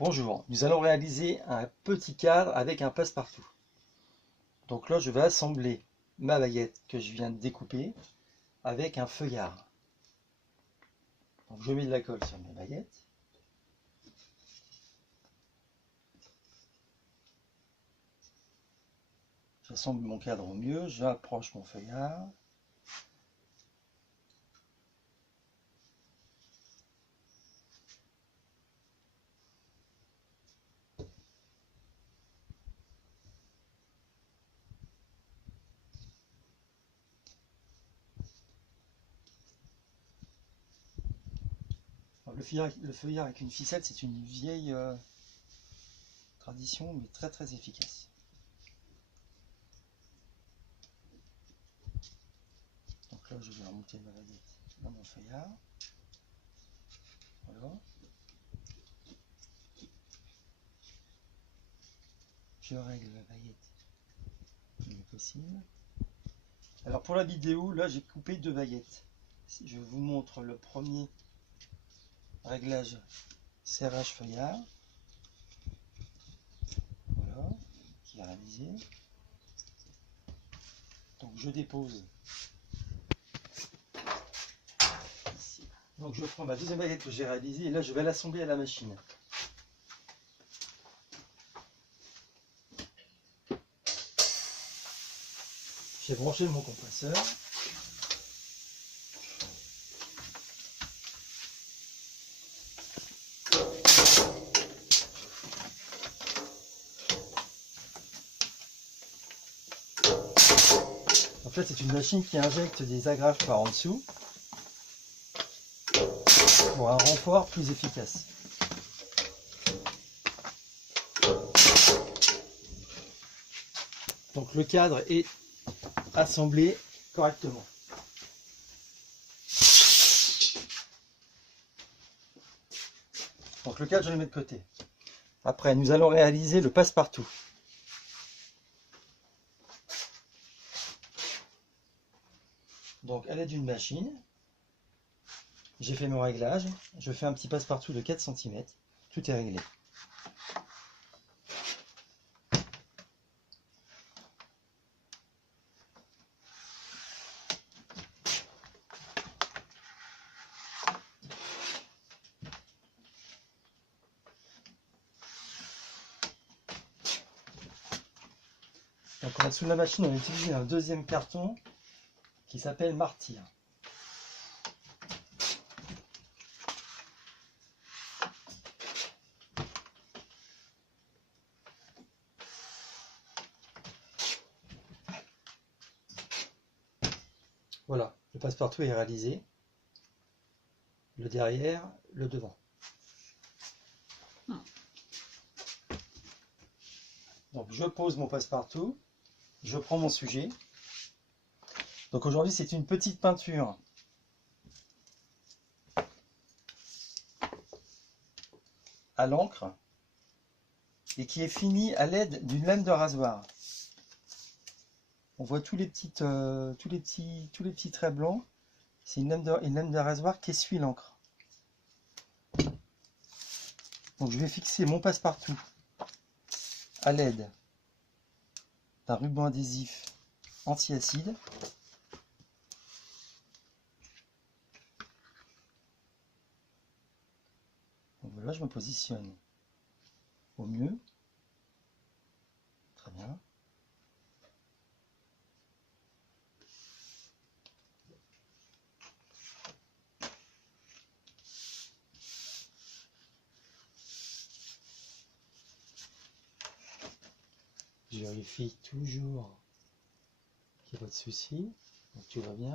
Bonjour, nous allons réaliser un petit cadre avec un passe-partout. Donc là, je vais assembler ma baguette que je viens de découper avec un feuillard. Donc je mets de la colle sur mes baguettes. J'assemble mon cadre au mieux, j'approche mon feuillard. Alors, le feuillard avec une ficelle, c'est une vieille tradition, mais très très efficace. Donc là, je vais remonter ma baguette dans mon feuillard. Voilà. Je règle la baguette le mieux possible. Alors pour la vidéo, là j'ai coupé 2 baguettes. Je vous montre le premier réglage serrage feuillard. Voilà, qui est réalisé. Donc je dépose ici. Donc je prends ma deuxième baguette que j'ai réalisée et là je vais l'assembler à la machine. J'ai branché mon compresseur. En fait, c'est une machine qui injecte des agrafes par en dessous pour un renfort plus efficace. Donc le cadre est assemblé correctement. Donc le cadre, je le mets de côté. Après, nous allons réaliser le passe-partout. Donc à l'aide d'une machine, j'ai fait mon réglage, je fais un petit passe-partout de 4 cm, tout est réglé. Donc en dessous de la machine, on a utilisé un deuxième carton qui s'appelle Martyr. Voilà, le passe-partout est réalisé. Le derrière, le devant. Donc je pose mon passe-partout, je prends mon sujet. Donc aujourd'hui c'est une petite peinture à l'encre et qui est finie à l'aide d'une lame de rasoir. On voit tous les petits traits blancs. C'est une lame de rasoir qui essuie l'encre. Donc je vais fixer mon passe-partout à l'aide d'un ruban adhésif anti-acide. Donc voilà, je me positionne au mieux. Très bien. Je vérifie toujours qu'il n'y a pas de souci. Donc tout va bien.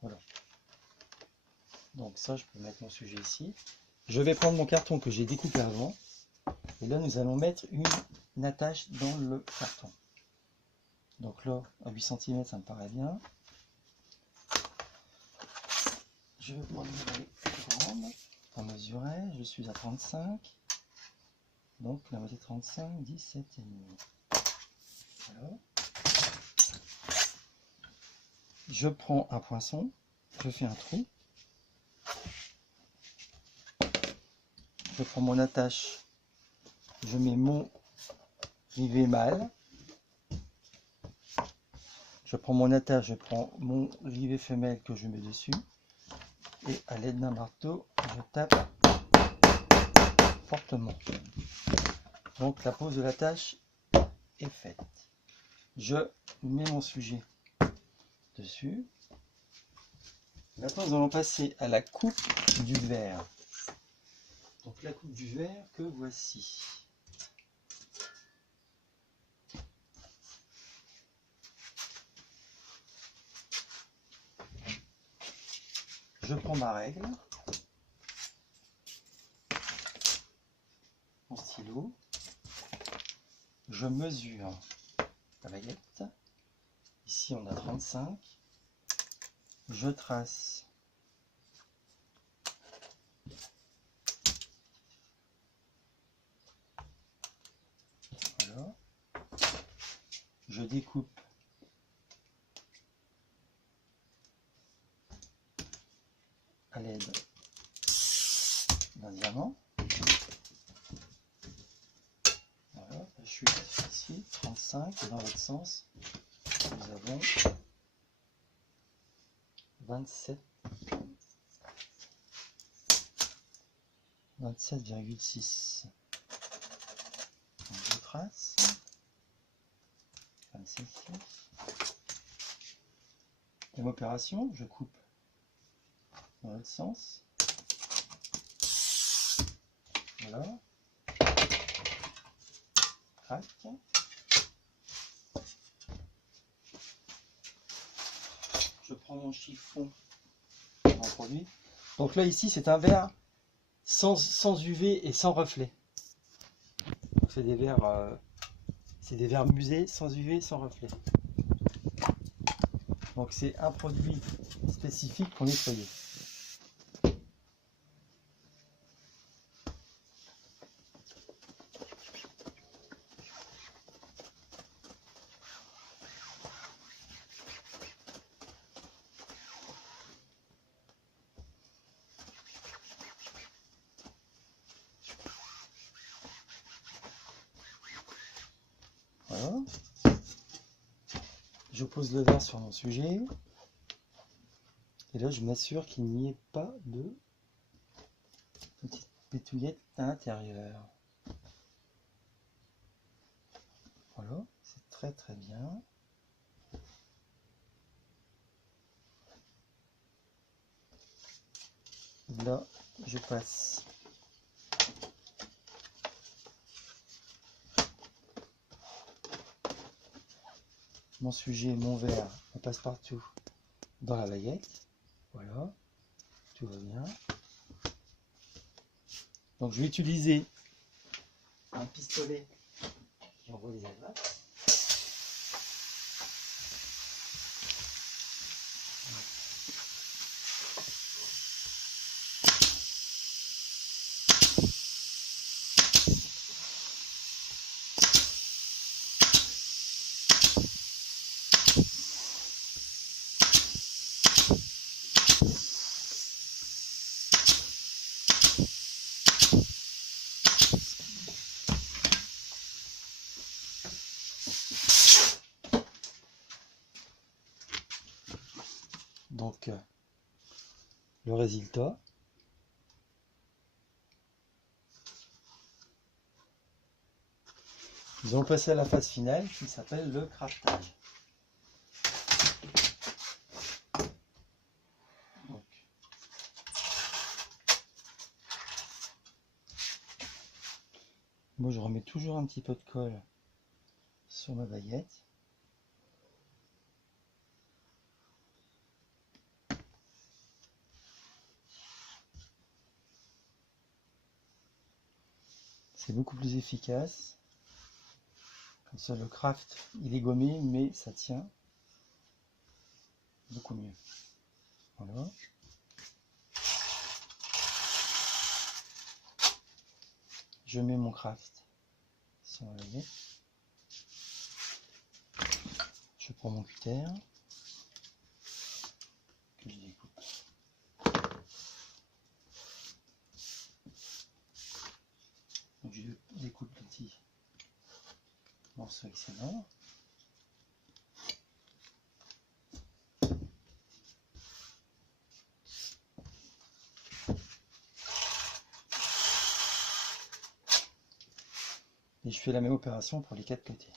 Voilà. Donc ça, je peux mettre mon sujet ici. Je vais prendre mon carton que j'ai découpé avant. Et là, nous allons mettre une attache dans le carton. Donc là, à 8 cm, ça me paraît bien. Je vais prendre une baguette plus grande. Pour mesurer, je suis à 35. Donc la moitié 35, 17,5. Voilà. Je prends un poinçon, je fais un trou. je prends mon attache, je mets mon rivet mâle, je prends mon attache, je prends mon rivet femelle que je mets dessus, et à l'aide d'un marteau, je tape fortement. Donc la pose de l'attache est faite. Je mets mon sujet dessus. Maintenant, nous allons passer à la coupe du verre. Donc la coupe du verre que voici. Je prends ma règle, mon stylo, je mesure la baguette. Ici on a 35. Je trace voilà. Je découpe à l'aide d'un diamant. Voilà, la chute ici, 35, et dans l'autre sens, nous avons 27,6. Je trace 27. Même opération, je coupe dans l'autre sens. Voilà. Crac. Je prends mon chiffon, mon produit. Donc là ici c'est un verre sans UV et sans reflet. C'est des verres musés sans UV, sans reflet. Donc c'est un produit spécifique pour nettoyer. Voilà. Je pose le verre sur mon sujet. Et là, je m'assure qu'il n'y ait pas de petites pétouillettes à l'intérieur. Voilà, c'est très très bien. Là, je passe mon sujet, mon verre, on passe partout dans la baguette. Voilà, tout va bien. Donc je vais utiliser un pistolet qui envoie des agraffes. Donc le résultat. Nous allons passer à la phase finale qui s'appelle le craftage. Donc, moi je remets toujours un petit peu de colle sur ma baguette. C'est beaucoup plus efficace. Comme ça, le craft, il est gommé, mais ça tient beaucoup mieux. Voilà. Je mets mon craft sur la baguette. Je prends mon cutter que je découpe. morceau excellent. Et je fais la même opération pour les 4 côtés.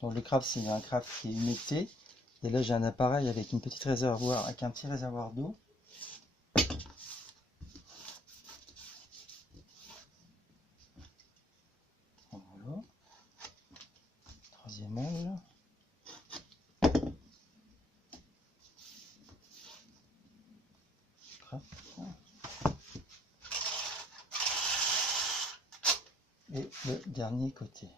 Donc le craft, c'est un craft qui est humecté. Et là, j'ai un appareil avec une petite réservoir, avec un petit réservoir d'eau. Voilà. Troisième angle. Craft. Et le dernier côté.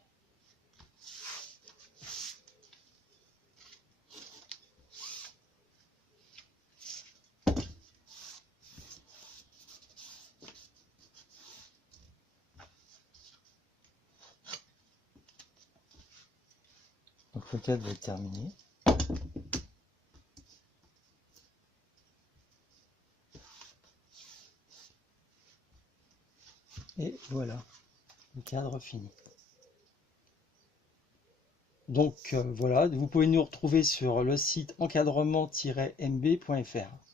Donc le cadre va être terminé. Et voilà, le cadre fini. Donc voilà, vous pouvez nous retrouver sur le site encadrement-mb.fr.